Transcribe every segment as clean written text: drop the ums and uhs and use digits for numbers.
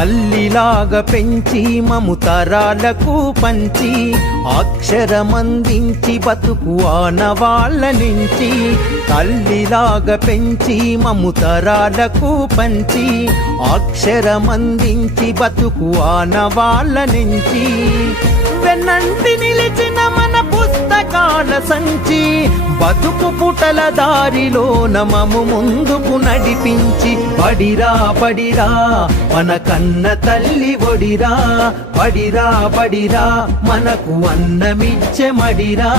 తల్లిలాగా పెంచి మము తరాలకు పంచి అక్షరమందించి బతుకు ఆనవాళ్ళ నుంచి తల్లిలాగా పెంచి మము తరాలకు పంచి అక్షరమందించి బతుకు ఆనవాళ్ళ నుంచి వెన్నంటి నిలిచిన మన పుస్తకాల సంచి బతుకు పుటల దారిలో నమము ముందుకు నడిపించి బడిరా బడిరా మన కన్న తల్లి ఒడిరా బడిరా బడిరా మనకు అన్నమిచ్చే మడిరా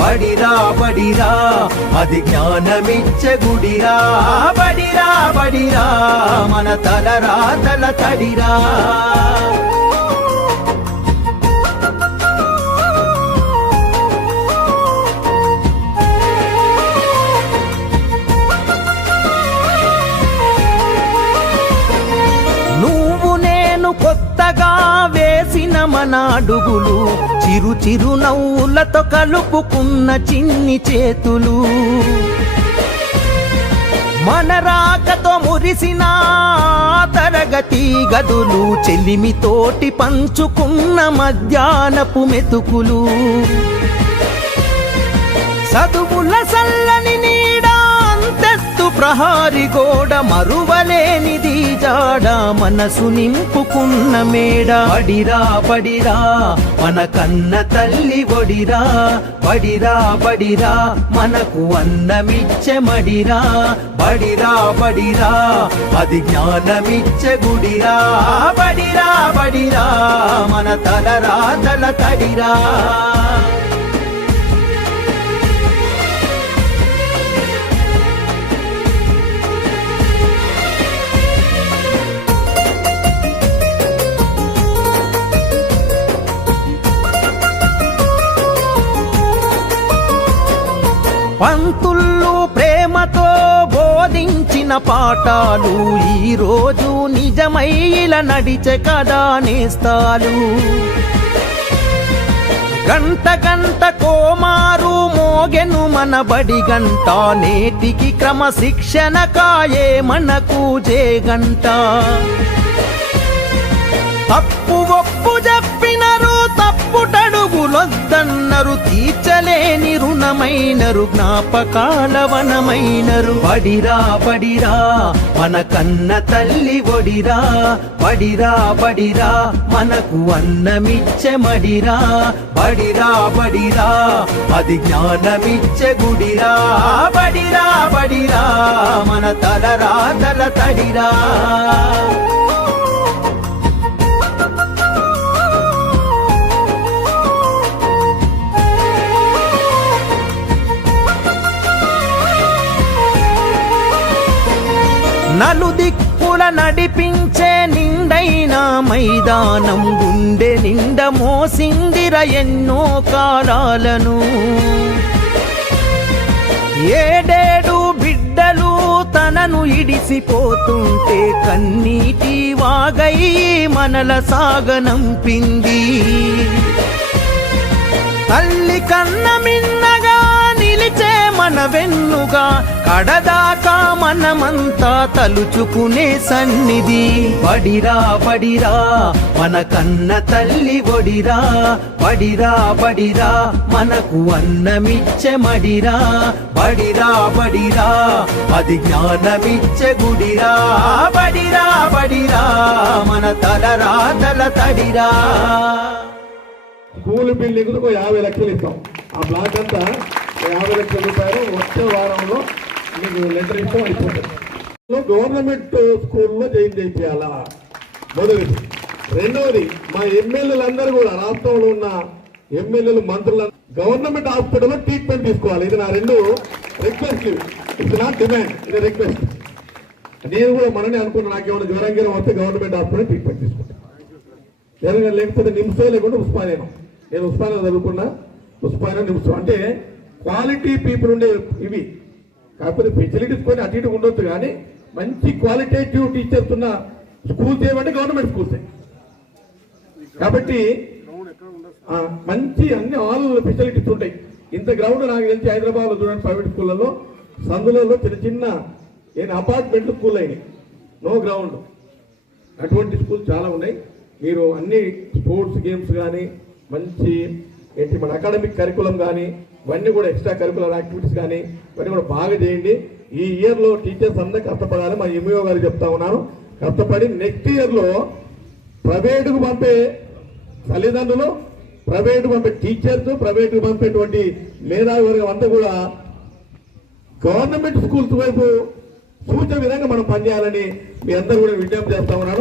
బడిరా బడిరా అది జ్ఞానమిచ్చే గుడిరా బడిరా బడిరా మన తలరాతల తడిరా కొత్తగా వేసిన మన అడుగులు చిరు చిరు నవ్వులతో కలుపుకున్న చిన్ని చేతులు మన రాకతో మురిసిన తరగతి గదులు చెలిమితోటి పంచుకున్న మధ్యాహ్నపు మెతుకులు చదువుల సల్లని నీడా అంతెత్తు ప్రహారి గోడ మరువలేనిది జాడ మనసు నింపుకున్న మేడ బడిరా బడిరా మన కన్న తల్లి ఒడిరా బడిరా బడిరా మనకు అన్నమిచ్చే మడిరా బడిరా బడిరా అది జ్ఞానమిచ్చే గుడిరా బడిరా బడిరా మన తలరాతల తడిరా పంతుళ్ళు ప్రేమతో బోధించిన పాఠాలు ఈరోజు నిజమై ఇలా నడిచే కదా నేస్తాలు గంట గంట కోమారు మోగెను మన బడి గంట నేటికి క్రమశిక్షణ కాయే మనకు జే గంట తప్పు ఒప్పు చెప్పినరు తప్పుటడుగులొద్దన్నరు తీర్చలేని రుణమైనరు జ్ఞాపకాల వనమైనరు బడిరా బడిరా మన కన్న తల్లి ఒడిరా బడిరా బడిరా మనకు అన్నమిచ్చే మడిరా బడిరా బడిరా అది జ్ఞానమిచ్చే గుడిరా బడిరా బడిరా మన తలరాతల తడిరా నలుదిక్కుల నడిపించే నిండైన మైదానం గుండె నిండ మోసిందిర ఎన్నో కాలాలను ఏడేడు బిడ్డలు తనను ఇడిసిపోతుంటే కన్నీటి వాగై మనల సాగనంపింది తల్లి కన్న మిన్నగా నిలిచే మన వెన్నుగా కడదాకా మనమంతా తలుచుకునే సన్నిధి బడిరా బడిరా మన కన్న తల్లి ఒడిరా బడిరా బడిరా మనకు అన్నమిచ్చే మడిరా బడిరా బడిరా అది జ్ఞానమిచ్చే గుడిరా బడిరా బడిరా మన తలరాతల తడిరా స్కూల్ బిల్డింగ్ 50 లక్షలు ఇస్తాం. ఆ బ్లాక్ అంతా 50 లక్షల రూపాయలు వచ్చే వారంలో మీకు లెటర్ ఇస్తాం అయిపోతుంది. గవర్నమెంట్ స్కూల్లో జాయిన్ చేయించాలా మొదటిది. రెండవది మా ఎమ్మెల్యేలందరూ కూడా రాష్ట్రంలో ఉన్న ఎమ్మెల్యేలు మంత్రులు గవర్నమెంట్ హాస్పిటల్లో ట్రీట్మెంట్ తీసుకోవాలి. ఇది నా రెండు రిక్వెస్ట్. ఇట్స్ నాట్ డిమాండ్, ఇది రిక్వెస్ట్. నేను కూడా మననే అనుకున్నా, నాకేమైనా జ్వరం వస్తే గవర్నమెంట్ హాస్పిటల్ ట్రీట్మెంట్ తీసుకుంటాను. తెలంగాణ లేకపోతే నిమ్సో లేకుండా ఉస్మానియా. నేను ఉస్మానియా చదువుకున్నా, ఉస్మానియా నిమ్సో. అంటే క్వాలిటీ పీపుల్ ఉండే ఇవి. కాకపోతే ఫెసిలిటీస్ కొన్ని అటు ఇటు ఉండొచ్చు, కానీ మంచి క్వాలిటేటివ్ టీచర్స్ ఉన్న స్కూల్స్ ఏమంటే గవర్నమెంట్ స్కూల్సే. కాబట్టి మంచి అన్ని ఆల్ ఫెసిలిటీస్ ఉంటాయి. ఇంత గ్రౌండ్ నాకు తెలిసి హైదరాబాద్లో చూడండి, ప్రైవేట్ స్కూళ్ళలో సందులలో చిన్న చిన్న అపార్ట్మెంట్లు స్కూల్ అయినాయి, నో గ్రౌండ్. అటువంటి స్కూల్ చాలా ఉన్నాయి. మీరు అన్ని స్పోర్ట్స్ గేమ్స్ కానీ మంచి ఏంటి మన అకాడమిక్ కరికులం కానీ ఇవన్నీ కూడా ఎక్స్ట్రా కరికులర్ యాక్టివిటీస్ కానీ ఇవన్నీ కూడా బాగా చేయండి. ఈ ఇయర్లో టీచర్స్ అందరూ కష్టపడాలి. మా ఎంఈఓ గారు చెప్తా ఉన్నాను, కష్టపడి నెక్స్ట్ ఇయర్లో ప్రైవేటుకు పంపే తల్లిదండ్రులు, ప్రైవేటుకు పంపే టీచర్స్, ప్రైవేటుకు పంపేటువంటి మేధావి వర్గం అంతా కూడా గవర్నమెంట్ స్కూల్స్ వైపు సూచన విధంగా మనం పనిచేయాలని మీ అందరూ కూడా విజ్ఞప్తి చేస్తా ఉన్నాను.